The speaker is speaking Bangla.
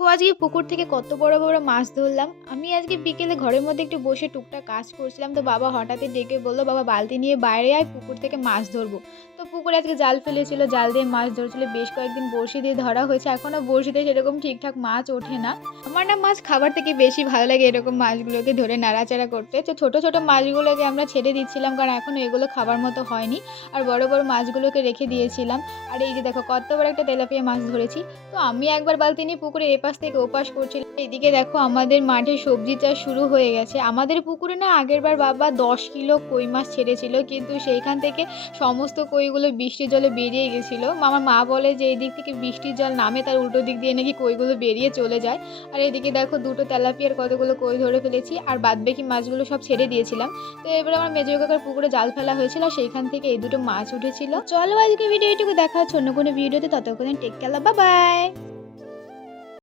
দেখো আজকে পুকুর থেকে কত বড় বড় মাছ ধরলাম। আমি আজকে বিকেলে ঘরের মধ্যে একটু বসে টুকটাক কাজ করছিলাম, তো বাবা হঠাৎই ডেকে বললো, বাবা বালতি নিয়ে বাইরে আয়, পুকুর থেকে মাছ ধরবো। তো পুকুরে আজকে জাল ফেলেছিল, জাল দিয়ে মাছ ধরছিল, বেশ কয়েকদিন বড়শি দিয়ে ধরা হয়েছে, এখনো বড়শিতে সেরকম ঠিকঠাক মাছ ওঠে না। আমার না মাছ খাবার থেকে বেশি ভালো লাগে এরকম মাছগুলোকে ধরে নাড়াচাড়া করতে। তো ছোট ছোট মাছগুলোকে আমরা ছেড়ে দিচ্ছিলাম, কারণ এখনো এগুলো খাবার মতো হয়নি। আর বড় বড় মাছগুলোকে রেখে দিয়েছিলাম। আর এই যে দেখো কত বড় একটা তেলাপিয়া মাছ ধরেছি। তো আমি একবার বালতি নিয়ে পুকুরের এপাশ থেকে ওপাশ করছিলাম। এদিকে দেখো আমাদের মাঠে সবজি চাষ শুরু হয়ে গেছে। আমাদের পুকুরে না আগেরবার বাবা ১০ কিলো কই মাছ ছেড়েছিল, কিন্তু সেইখান থেকে সমস্ত কইগুলো বৃষ্টির জলে বেরিয়ে গেছিল। আমার মা বলে যে এদিক থেকে বৃষ্টির জল নামে, তার উল্টো দিক দিয়ে নাকি কইগুলো বেরিয়ে চলে যায়। আর এদিকে দেখো দুটো তেলাপিয়ার কতগুলো কই ধরে ফেলেছি, আর বাদবাকি মাছগুলো সব ছেড়ে দিয়েছিলাম। তো এবারে আমার মেজো কাকার পুকুরে জাল ফেলা হয়েছিল, আর সেইখান থেকে এই দুটো মাছ উঠেছিল। চলো আজকে ভিডিও এটুকু দেখা হচ্ছে অন্য কোনো ভিডিওতে, ততক্ষণে টেক কেয়ার, বাই বাই।